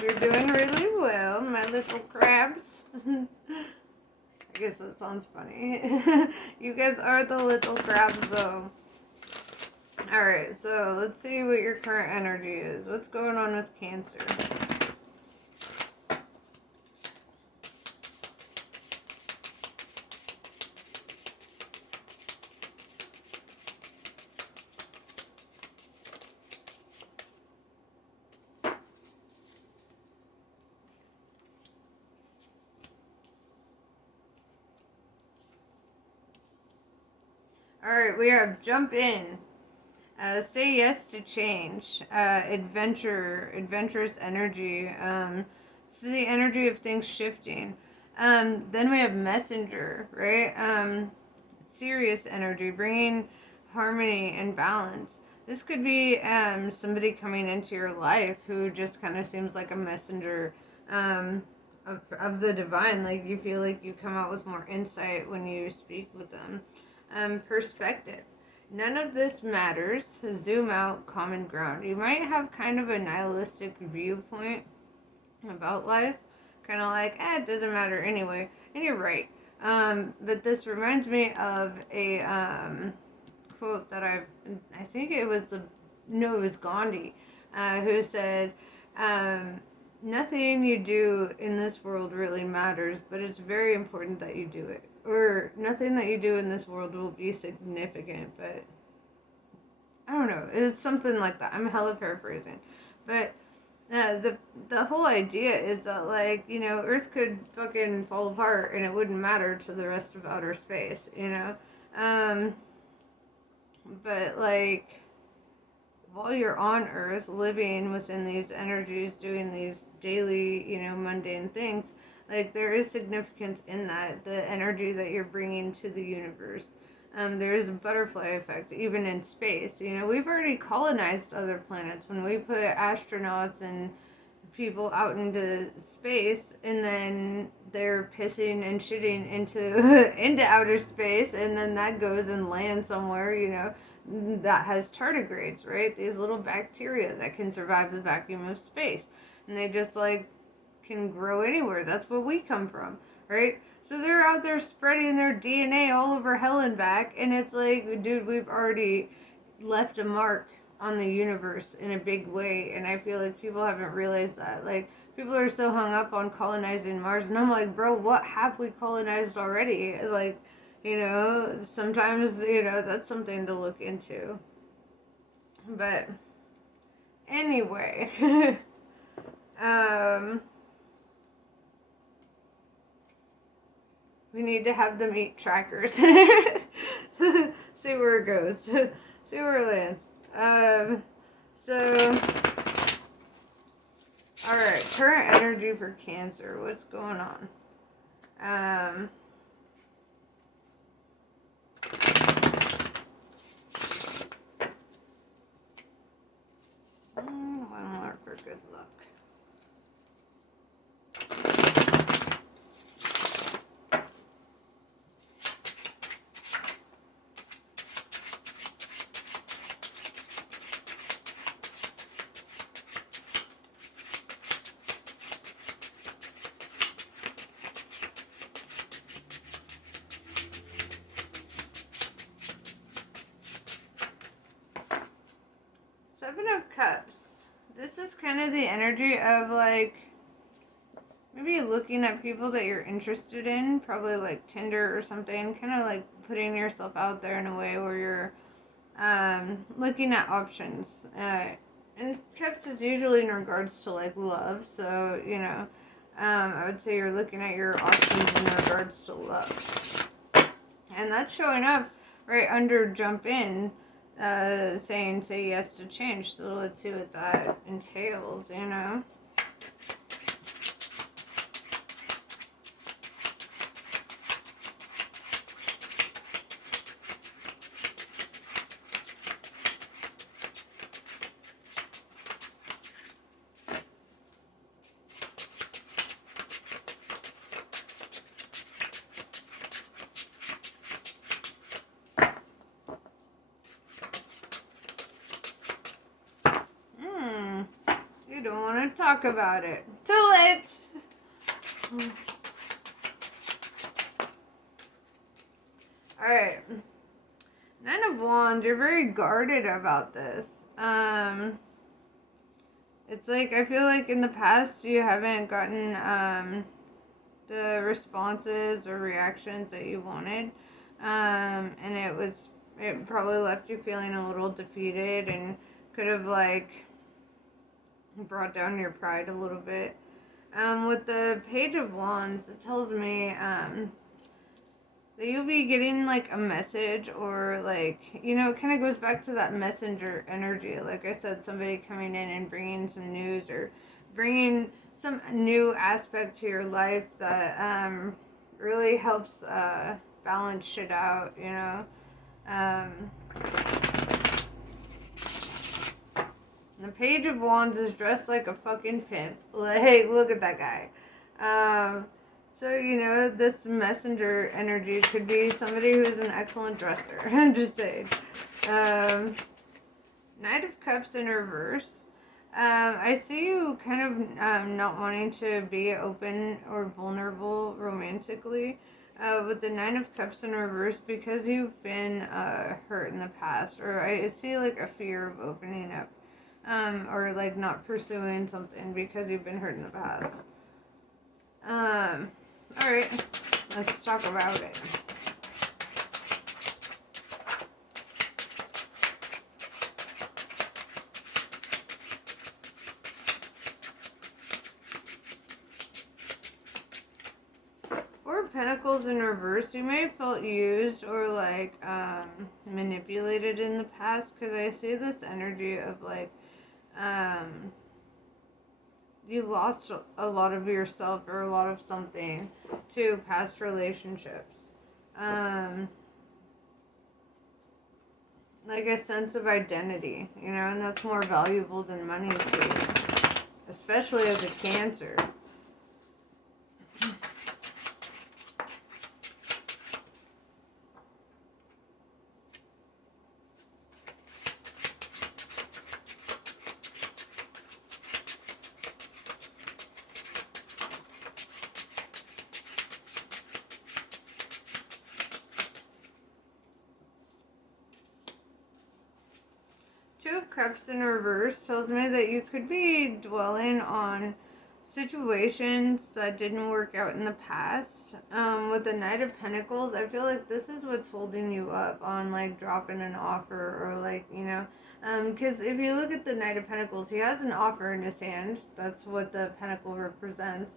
hope you're doing really well, my little crabs. I guess that sounds funny. You guys are the little crabs, though. Alright, so let's see what your current energy is. What's going on with Cancer? Alright, we have jump in. Say yes to change. Adventurous energy. It's the energy of things shifting. Then we have messenger, right? Serious energy, bringing harmony and balance. This could be somebody coming into your life who just kind of seems like a messenger of the divine. Like you feel like you come out with more insight when you speak with them. Perspective. None of this matters. Zoom out, common ground. You might have kind of a nihilistic viewpoint about life. Kind of like, it doesn't matter anyway. And you're right. But this reminds me of a quote that I think it was Gandhi, who said, nothing you do in this world really matters, but it's very important that you do it. Or nothing that you do in this world will be significant, but I don't know. It's something like that. I'm hella paraphrasing. But the whole idea is that, like, you know, Earth could fucking fall apart and it wouldn't matter to the rest of outer space, you know? But, like, while you're on Earth, living within these energies, doing these daily, you know, mundane things, like, there is significance in that, the energy that you're bringing to the universe. There is a butterfly effect, even in space. You know, we've already colonized other planets. When we put astronauts and people out into space, and then they're pissing and shitting into into outer space, and then that goes and lands somewhere, you know, that has tardigrades, right? These little bacteria that can survive the vacuum of space. And they just, like, can grow anywhere. That's where we come from, right? So they're out there spreading their DNA all over hell and back, and it's like, dude, we've already left a mark on the universe in a big way, and I feel like people haven't realized that. Like, people are so hung up on colonizing Mars, and I'm like, bro, what have we colonized already? Like, you know, sometimes, you know, that's something to look into. But anyway, we need to have them eat trackers. See where it goes. See where it lands. Alright, current energy for Cancer. What's going on? One more for good luck. Seven of Cups. This is kind of the energy of, like, maybe looking at people that you're interested in, probably like Tinder or something, kind of like putting yourself out there in a way where you're looking at options. And Cups is usually in regards to, like, love, so, you know, I would say you're looking at your options in regards to love. And that's showing up right under jump in, saying say yes to change. So let's see what that entails, you know. You don't want to to talk about it. Too late! Alright. Nine of Wands, you're very guarded about this. It's like, I feel like in the past you haven't gotten the responses or reactions that you wanted. And it probably left you feeling a little defeated and could have like brought down your pride a little bit. With the Page of Wands, it tells me that you'll be getting like a message, or like, you know, it kind of goes back to that messenger energy. Like I said, somebody coming in and bringing some news or bringing some new aspect to your life that really helps balance shit out, you know. The Page of Wands is dressed like a fucking pimp. Like, look at that guy. So, you know, this messenger energy could be somebody who's an excellent dresser. I'm just saying. Knight of Cups in reverse. I see you kind of not wanting to be open or vulnerable romantically with the Nine of Cups in reverse, because you've been hurt in the past. Or I see like a fear of opening up. Or like not pursuing something because you've been hurt in the past. Alright, let's talk about it. Four of Pentacles in reverse, you may have felt used or like manipulated in the past, because I see this energy of like you lost a lot of yourself or a lot of something to past relationships. Like a sense of identity, you know, and that's more valuable than money to you, especially as a Cancer. Two of Cups in reverse tells me that you could be dwelling on situations that didn't work out in the past. With the Knight of Pentacles, I feel like this is what's holding you up on like dropping an offer, or like, you know, because if you look at the Knight of Pentacles, he has an offer in his hand. That's what the pentacle represents.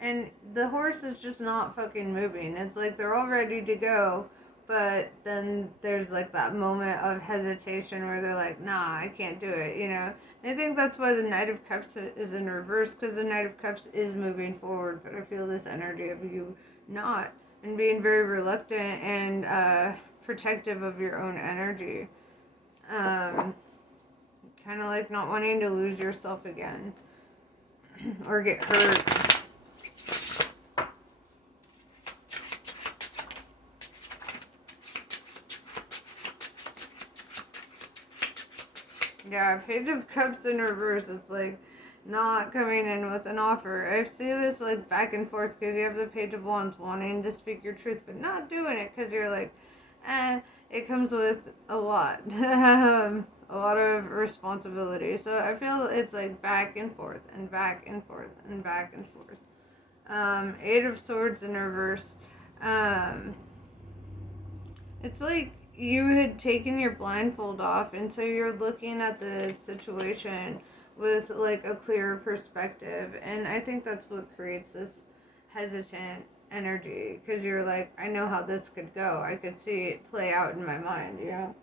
And the horse is just not fucking moving. It's like they're all ready to go, but then there's like that moment of hesitation where they're like, nah, I can't do it, you know. And I think that's why the Knight of Cups is in reverse, because the Knight of Cups is moving forward, but I feel this energy of you not, and being very reluctant and protective of your own energy. Kind of like not wanting to lose yourself again or get hurt. Yeah, Page of Cups in reverse, it's like not coming in with an offer. I see this like back and forth, because you have the Page of Wands wanting to speak your truth but not doing it, because you're like, it comes with a lot. A lot of responsibility. So I feel it's like back and forth and back and forth and back and forth. Eight of Swords in reverse. It's like you had taken your blindfold off, and so you're looking at the situation with like a clearer perspective, and I think that's what creates this hesitant energy, because you're like, I know how this could go. I could see it play out in my mind, you know.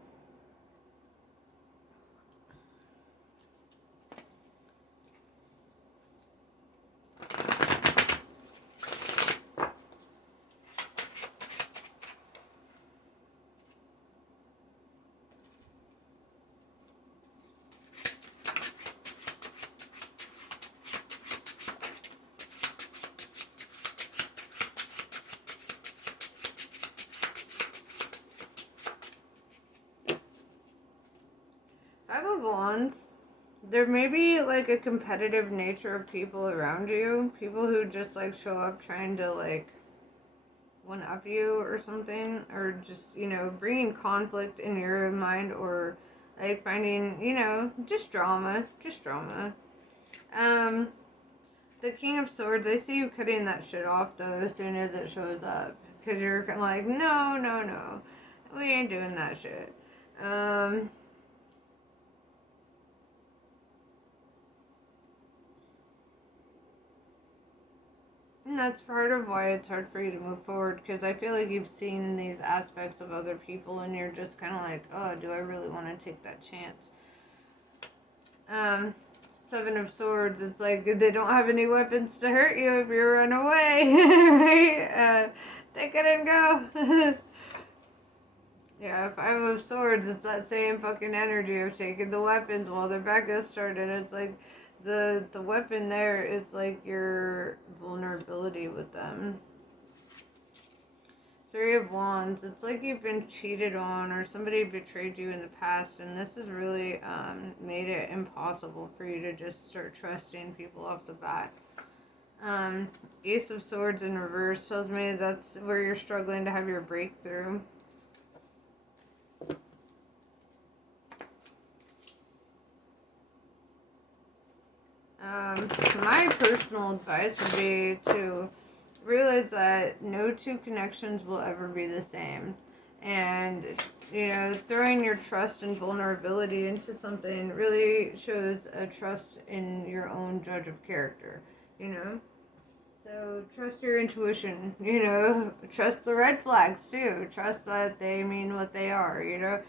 Five of Wands. there may be like a competitive nature of people around you, people who just like show up trying to like one up you or something, or just, you know, bringing conflict in your mind, or like finding, you know, just drama. Um, the King of Swords, I see you cutting that shit off though as soon as it shows up, because you're kind of like, no, we ain't doing that shit. And that's part of why it's hard for you to move forward, because I feel like you've seen these aspects of other people and you're just kind of like, oh, do I really want to take that chance? Seven of Swords, it's like they don't have any weapons to hurt you if you run away, right? Take it and go. Yeah, Five of Swords, it's that same fucking energy of taking the weapons while their back is started. It's like the weapon there is like your vulnerability with them. Three of Wands, it's like you've been cheated on or somebody betrayed you in the past, and this has really made it impossible for you to just start trusting people off the bat. Ace of Swords in reverse tells me that's where you're struggling to have your breakthrough. My personal advice would be to realize that no two connections will ever be the same. And, you know, throwing your trust and vulnerability into something really shows a trust in your own judge of character, you know? So trust your intuition, you know? Trust the red flags too. Trust that they mean what they are, you know?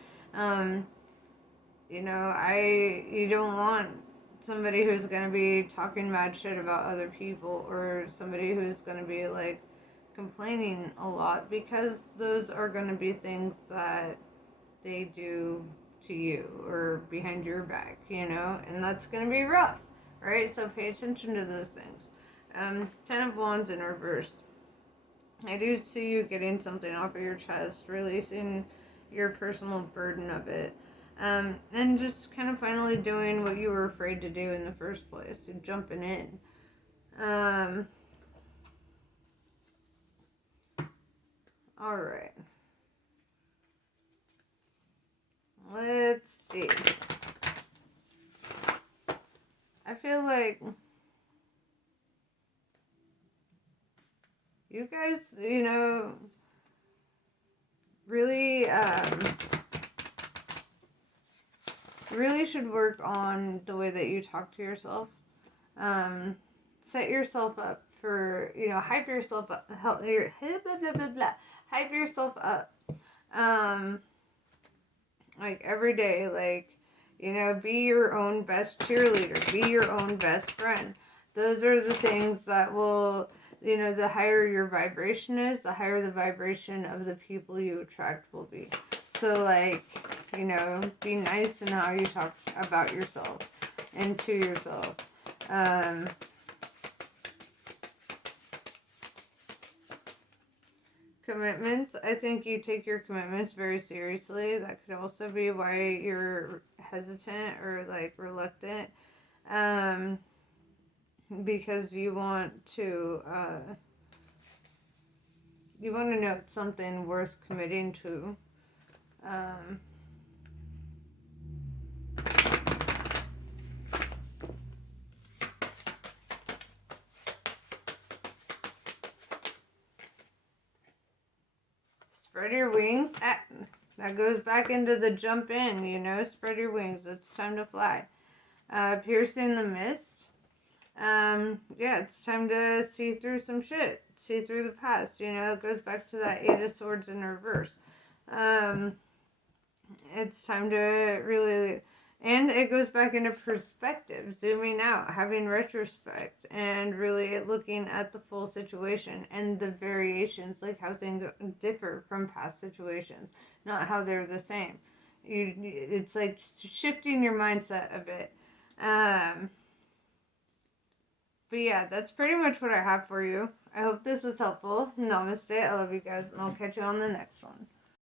You don't want somebody who's going to be talking mad shit about other people, or somebody who's going to be like complaining a lot, because those are going to be things that they do to you or behind your back, you know, and that's going to be rough, right? So pay attention to those things. Ten of Wands in reverse. I do see you getting something off of your chest, releasing your personal burden of it. And just kind of finally doing what you were afraid to do in the first place, jumping in. Alright. Let's see. I feel like you guys, you know, really, really should work on the way that you talk to yourself. Set yourself up for, you know, hype yourself up, hype yourself up. Like every day, like, you know, be your own best cheerleader, be your own best friend. Those are the things that will, you know, the higher your vibration is, the higher the vibration of the people you attract will be. So, like, you know, be nice in how you talk about yourself and to yourself. Commitments. I think you take your commitments very seriously. That could also be why you're hesitant or like reluctant. Because you want to know it's something worth committing to. Spread your wings. That goes back into the jump in, you know. Spread your wings. It's time to fly. Piercing the mist. Yeah, it's time to see through some shit. See through the past, you know. It goes back to that Eight of Swords in reverse. It's time to really, and it goes back into perspective, zooming out, having retrospect, and really looking at the full situation and the variations, like how things differ from past situations, not how they're the same. It's like shifting your mindset a bit. But yeah, that's pretty much what I have for you. I hope this was helpful. Namaste. I love you guys, and I'll catch you on the next one.